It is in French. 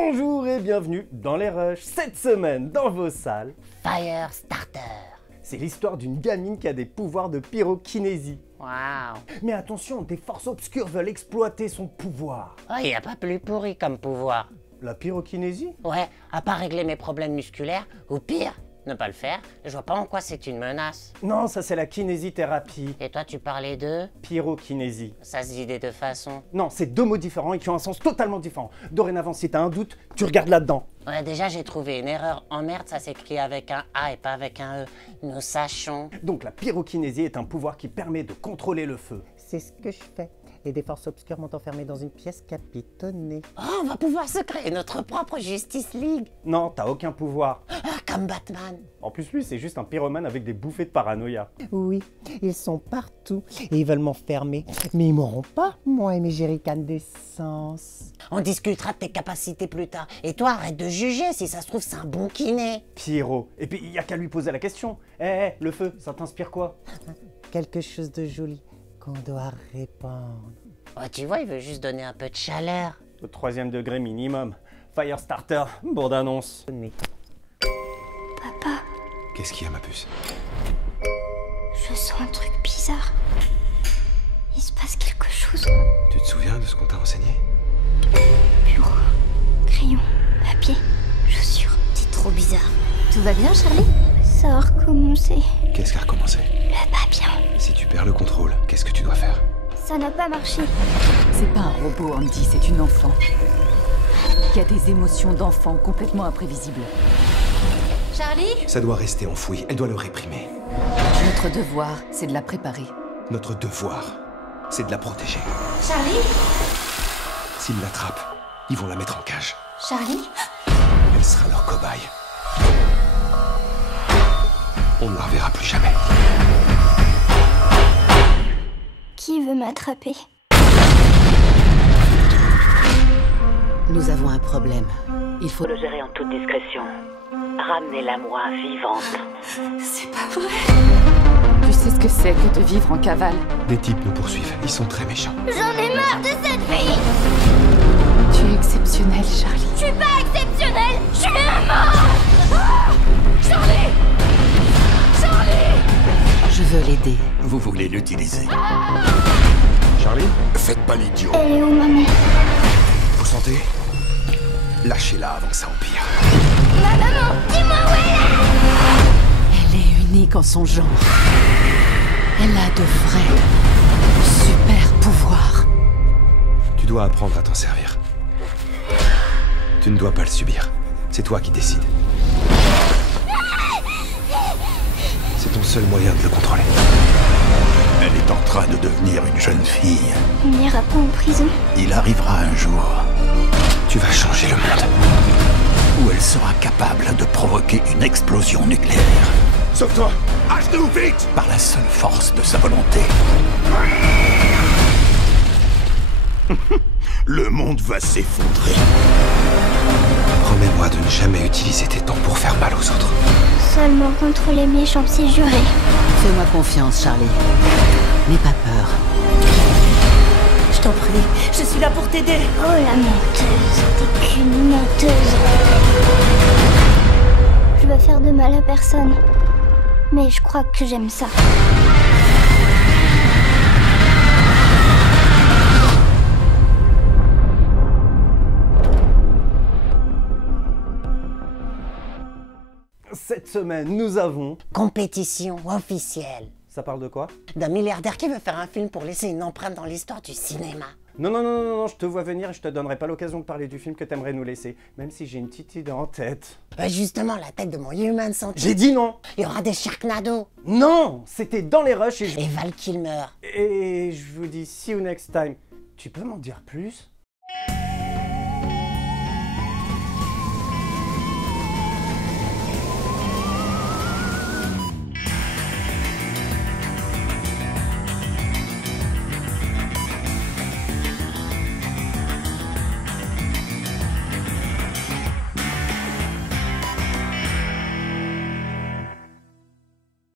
Bonjour et bienvenue dans les Rushs. Cette semaine, dans vos salles, Firestarter. c'est l'histoire d'une gamine qui a des pouvoirs de pyrokinésie. Waouh. Mais attention, des forces obscures veulent exploiter son pouvoir. Oh, y a pas plus pourri comme pouvoir. La pyrokinésie? Ouais, à part régler mes problèmes musculaires, ou pire, ne pas le faire, je vois pas en quoi c'est une menace. Non, ça c'est la kinésithérapie. Et toi, tu parlais de... Pyrokinésie. Ça se dit des deux façons. Non, c'est deux mots différents et qui ont un sens totalement différent. Dorénavant, si t'as un doute, tu regardes là-dedans. Ouais, déjà, j'ai trouvé une erreur. En merde, ça s'écrit avec un A et pas avec un E. Nous sachons. Donc la pyrokinésie est un pouvoir qui permet de contrôler le feu. C'est ce que je fais. Et des forces obscures m'ont enfermé dans une pièce capitonnée. Oh, on va pouvoir se créer notre propre Justice League. Non, t'as aucun pouvoir. Ah, comme Batman. En plus, lui, c'est juste un pyromane avec des bouffées de paranoïa. Oui, ils sont partout et ils veulent m'enfermer. Mais ils m'auront pas, moi et mes jerrycans d'essence. On discutera de tes capacités plus tard. Et toi, arrête de juger, si ça se trouve, c'est un bon kiné. Pyro. Et puis, il y a qu'à lui poser la question. Eh, le feu, ça t'inspire quoi? Quelque chose de joli qu'on doit répandre. Oh, tu vois, il veut juste donner un peu de chaleur. Au 3e degré minimum. Firestarter, bande annonce. Papa, Qu'est-ce qu'il y a, ma puce? je sens un truc bizarre. Il se passe quelque chose. Tu te souviens de ce qu'on t'a enseigné? Bureau, crayon, papier, chaussures. C'est trop bizarre. Tout va bien, Charlie? Ça a recommencé. Qu'est-ce qui a recommencé? Le pas bien. Si tu perds le contrôle, qu'est-ce que tu dois faire? Ça n'a pas marché. C'est pas un robot, Andy, c'est une enfant. Qui a des émotions d'enfant complètement imprévisibles. Charlie? Ça doit rester enfoui, elle doit le réprimer. Notre devoir, c'est de la préparer. Notre devoir, c'est de la protéger. Charlie? S'ils l'attrapent, ils vont la mettre en cage. Charlie? Elle sera leur cobaye. On ne la reverra plus jamais. Qui veut m'attraper? Nous avons un problème. Il faut Le gérer en toute discrétion. Ramenez-la moi vivante. C'est pas vrai. Tu sais ce que c'est que de vivre en cavale? Des types nous poursuivent, ils sont très méchants. J'en ai marre de cette vie. Tu es exceptionnel, Charlie. Je suis pas exceptionnelle. Je suis un mort. Ah, Charlie! Charlie! Je veux l'aider. Vous voulez l'utiliser? Charlie? Faites pas l'idiot. Elle est où, maman? Vous sentez? Lâchez-la avant que ça empire. Ma maman, dis-moi où elle est! Elle est unique en son genre. Elle a de vrais super pouvoirs. Tu dois apprendre à t'en servir. Tu ne dois pas le subir. C'est toi qui décides. C'est ton seul moyen de le contrôler. Elle est en train de devenir une jeune fille. On n'ira pas en prison. Il arrivera un jour Tu vas changer le monde. où elle sera capable de provoquer une explosion nucléaire. Sauve-toi! Achetez-vous vite! Par la seule force de sa volonté. Le monde va s'effondrer. Promets-moi de ne jamais utiliser tes temps pour faire mal aux autres. Seulement contre les méchants, c'est juré. Fais-moi confiance, Charlie. N'aie pas peur. Je t'en prie, je suis là pour t'aider. Oh la menteuse, t'es qu'une menteuse. Je veux faire de mal à personne. Mais je crois que j'aime ça. Cette semaine, nous avons... Compétition officielle. Ça parle de quoi? D'un milliardaire qui veut faire un film pour laisser une empreinte dans l'histoire du cinéma. Non, non, non, non, non, je te vois venir et je te donnerai pas l'occasion de parler du film que t'aimerais nous laisser. Même si j'ai une petite idée en tête. Justement, la tête de mon Human Centipede. J'ai dit non! Il y aura des Sharknado. Non! C'était dans les Rushs et je... Et Val Kilmer. Et je vous dis see you next time. Tu peux m'en dire plus?